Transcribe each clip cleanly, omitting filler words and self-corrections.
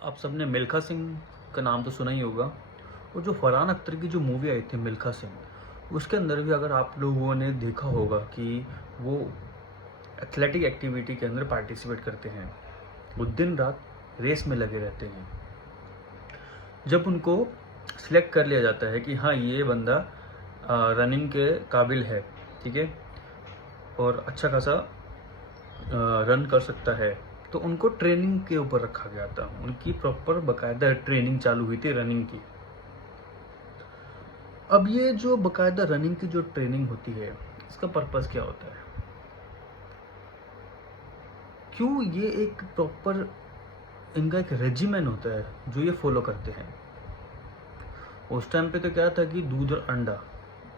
आप सबने मिल्खा सिंह का नाम तो सुना ही होगा। वो जो फरहान अख्तर की जो मूवी आई थी मिल्खा सिंह, उसके अंदर भी अगर आप लोगों ने देखा होगा कि वो एथलेटिक एक्टिविटी के अंदर पार्टिसिपेट करते हैं। वो दिन रात रेस में लगे रहते हैं। जब उनको सिलेक्ट कर लिया जाता है कि हाँ ये बंदा रनिंग के काबिल है, ठीक है, और अच्छा खासा रन कर सकता है, तो उनको ट्रेनिंग के ऊपर रखा गया था। उनकी प्रॉपर बकायदा ट्रेनिंग चालू हुई थी रनिंग की। अब ये जो बकायदा रनिंग की जो ट्रेनिंग होती है, इसका पर्पस क्या होता है? क्यों ये एक प्रॉपर इनका एक रेजिमेंट होता है जो ये फॉलो करते हैं। उस टाइम पे तो क्या था कि दूध और अंडा।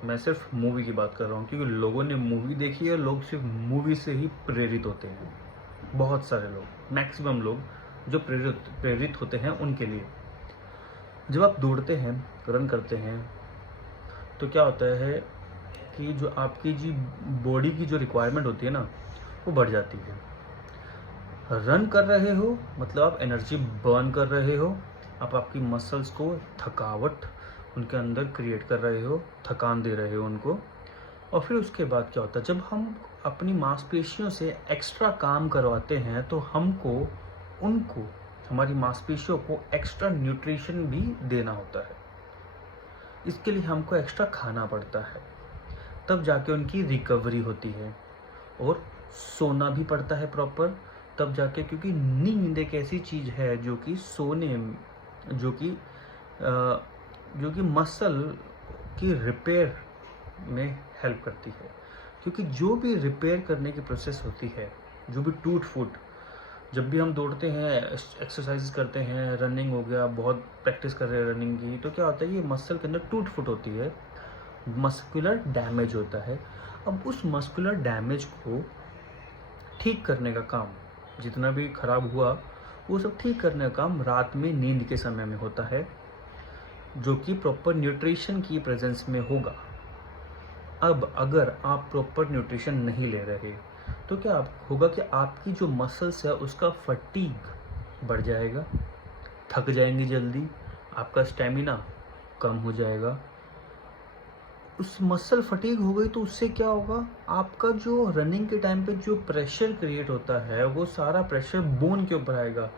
मैं सिर्फ मूवी की बात कर रहा हूँ क्योंकि लोगों ने मूवी देखी है, लोग सिर्फ मूवी से ही प्रेरित होते हैं। बहुत सारे लोग, मैक्सिमम लोग जो प्रेरित होते हैं उनके लिए। जब आप दौड़ते हैं, रन करते हैं, तो क्या होता है कि जो आपकी जी बॉडी की जो रिक्वायरमेंट होती है ना, वो बढ़ जाती है। रन कर रहे हो मतलब आप एनर्जी बर्न कर रहे हो, आप आपकी मसल्स को थकावट उनके अंदर क्रिएट कर रहे हो, थकान दे रहे हो उनको। और फिर उसके बाद क्या होता है, जब हम अपनी मांसपेशियों से एक्स्ट्रा काम करवाते हैं तो हमको उनको हमारी मांसपेशियों को एक्स्ट्रा न्यूट्रिशन भी देना होता है। इसके लिए हमको एक्स्ट्रा खाना पड़ता है, तब जाके उनकी रिकवरी होती है। और सोना भी पड़ता है प्रॉपर, तब जाके, क्योंकि नींद एक ऐसी चीज़ है जो कि जो कि जो कि मसल की रिपेयर में हेल्प करती है। क्योंकि जो भी रिपेयर करने की प्रोसेस होती है, जो भी टूट फूट, जब भी हम दौड़ते हैं, एक्सरसाइज करते हैं, रनिंग हो गया, बहुत प्रैक्टिस कर रहे हैं रनिंग की, तो क्या होता है ये मसल के अंदर टूट फूट होती है, मस्कुलर डैमेज होता है। अब उस मस्कुलर डैमेज को ठीक करने का काम, जितना भी खराब हुआ वो सब ठीक करने का काम रात में नींद के समय में होता है, जो कि प्रॉपर न्यूट्रिशन की प्रेजेंस में होगा। अब अगर आप प्रॉपर न्यूट्रिशन नहीं ले रहे तो क्या होगा कि आपकी जो मसल्स है उसका फटीग बढ़ जाएगा, थक जाएंगी जल्दी, आपका स्टेमिना कम हो जाएगा। उस मसल फटीग हो गई तो उससे क्या होगा, आपका जो रनिंग के टाइम पे जो प्रेशर क्रिएट होता है वो सारा प्रेशर बोन के ऊपर आएगा।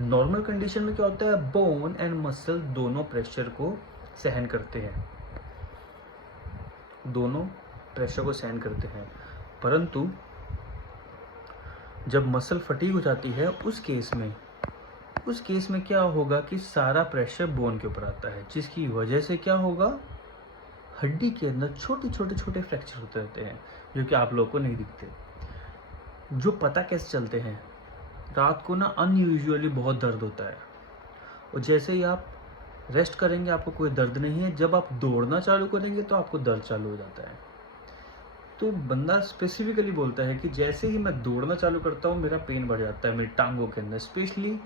नॉर्मल कंडीशन में क्या होता है, बोन एंड मसल दोनों प्रेशर को सहन करते हैं, दोनों प्रेशर को सहन करते हैं। परंतु जब मसल फटीग हो जाती है उस केस में क्या होगा कि सारा प्रेशर बोन के ऊपर आता है, जिसकी वजह से क्या होगा, हड्डी के अंदर छोटे छोटे फ्रैक्चर होते रहते हैं जो कि आप लोगों को नहीं दिखते। जो पता कैसे चलते हैं, रात को ना अनयूजुअली बहुत दर्द होता है, और जैसे ही आप रेस्ट करेंगे आपको कोई दर्द नहीं है, जब आप दौड़ना चालू करेंगे तो आपको दर्द चालू हो जाता है। तो बंदा स्पेसिफिकली बोलता है कि जैसे ही मैं दौड़ना चालू करता हूँ मेरा पेन बढ़ जाता है मेरी टांगों के अंदर। स्पेशली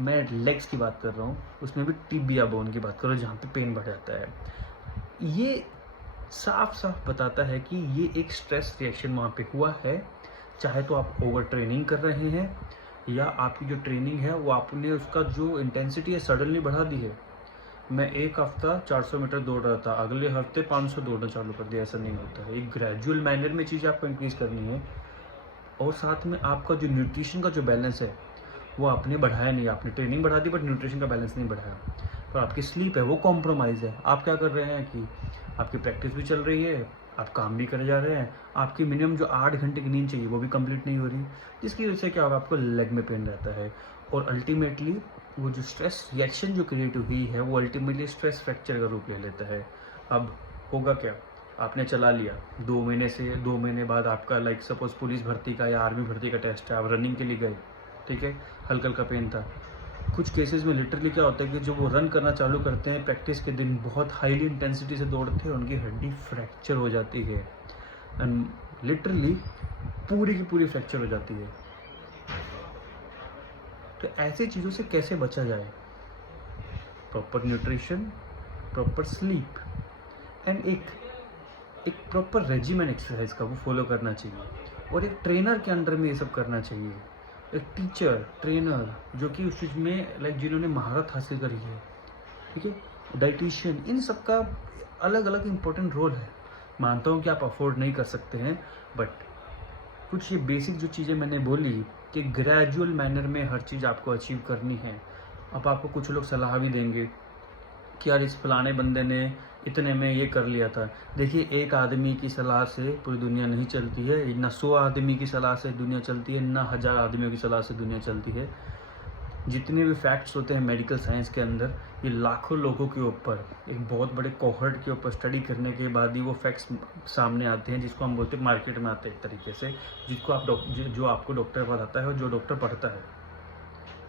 मैं लेग्स की बात कर रहा हूँ, उसमें भी टिबिया बोन की बात कर रहा हूँ जहाँ पे पेन बढ़ जाता है। ये साफ साफ बताता है कि ये एक स्ट्रेस रिएक्शन वहाँ पे हुआ है। चाहे तो आप ओवर ट्रेनिंग कर रहे हैं, या आपकी जो ट्रेनिंग है वो आपने उसका जो इंटेंसिटी है सडनली बढ़ा दी है। मैं एक हफ्ता 400 मीटर दौड़ रहा था, अगले हफ्ते 500 दौड़ना चालू कर दिया। ऐसा नहीं होता है, एक ग्रेजुअल मैनर में चीज़ें आपको इंक्रीज करनी है। और साथ में आपका जो न्यूट्रिशन का जो बैलेंस है वो आपने बढ़ाया नहीं, आपने ट्रेनिंग बढ़ा दी बट न्यूट्रिशन का बैलेंस नहीं बढ़ाया। पर आपकी स्लीप है वो कॉम्प्रोमाइज़ है। आप क्या कर रहे हैं कि आपकी प्रैक्टिस भी चल रही है, आप काम भी करे जा रहे हैं, आपकी मिनिमम जो 8 घंटे की नींद चाहिए वो भी कंप्लीट नहीं हो रही, जिसकी वजह से क्या होगा, आपको लेग में पेन रहता है। और अल्टीमेटली वो जो स्ट्रेस रिएक्शन जो क्रिएट हुई है वो अल्टीमेटली स्ट्रेस फ्रैक्चर का रूप ले लेता है। अब होगा क्या, आपने चला लिया 2 महीने बाद आपका लाइक सपोज पुलिस भर्ती का या आर्मी भर्ती का टेस्ट है, आप रनिंग के लिए गए, ठीक है, हल्का हल्का पेन था। कुछ केसेस में लिटरली क्या होता है कि जो वो रन करना चालू करते हैं प्रैक्टिस के दिन, बहुत हाईली इंटेंसिटी से दौड़ते हैं, उनकी हड्डी फ्रैक्चर हो जाती है, एंड लिटरली पूरी की पूरी फ्रैक्चर हो जाती है। तो ऐसी चीज़ों से कैसे बचा जाए? Proper nutrition, proper sleep, and एक प्रॉपर रेजिमेंट एक्सरसाइज का वो फॉलो करना चाहिए, और एक ट्रेनर के अंडर में ये सब करना चाहिए। एक टीचर, ट्रेनर जो कि उस चीज़ में लाइक जिन्होंने महारत हासिल करी है, ठीक है, डाइटिशियन, इन सब का अलग अलग इम्पोर्टेंट रोल है। मानता हूँ कि आप अफोर्ड नहीं कर सकते हैं, बट कुछ ये बेसिक जो चीज़ें मैंने बोली कि ग्रेजुअल मैनर में हर चीज़ आपको अचीव करनी है। अब आपको कुछ लोग सलाह भी देंगे कि यार इस फलाने बंदे ने इतने में ये कर लिया था। देखिए, एक आदमी की सलाह से पूरी दुनिया नहीं चलती है, ना 100 आदमी की सलाह से दुनिया चलती है, ना 1000 आदमियों की सलाह से दुनिया चलती है। जितने भी फैक्ट्स होते हैं मेडिकल साइंस के अंदर, ये लाखों लोगों के ऊपर, एक बहुत बड़े कोहर्ट के ऊपर स्टडी करने के बाद ही वो फैक्ट्स सामने आते हैं, जिसको हम बोलते हैं मार्केट में आते हैं एक तरीके से, जिसको आप जो आपको डॉक्टर बताता है और जो डॉक्टर पढ़ता है,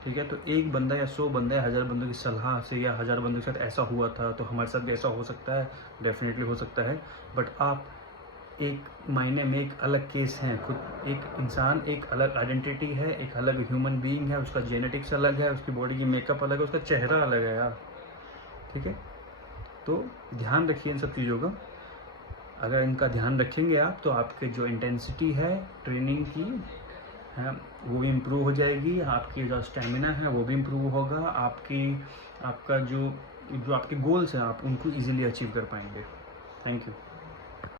ठीक है। तो एक बंदा या 100 बंदा या 1000 बंदों की सलाह से या 1000 बंदों के साथ ऐसा हुआ था तो हमारे साथ भी ऐसा हो सकता है, डेफिनेटली हो सकता है। बट आप एक मायने में एक अलग केस हैं, खुद एक इंसान, एक अलग आइडेंटिटी है, एक अलग ह्यूमन बीइंग है, उसका जेनेटिक्स अलग है, उसकी बॉडी की मेकअप अलग है, उसका चेहरा अलग है यार, ठीक है। तो ध्यान रखिए इन सब चीज़ों का। अगर इनका ध्यान रखेंगे आप तो आपके जो इंटेंसिटी है ट्रेनिंग की है वो भी इम्प्रूव हो जाएगी, आपकी जो स्टेमिना है वो भी इम्प्रूव होगा, आपका जो आपके गोल्स हैं आप उनको ईजिली अचीव कर पाएंगे। Thank you.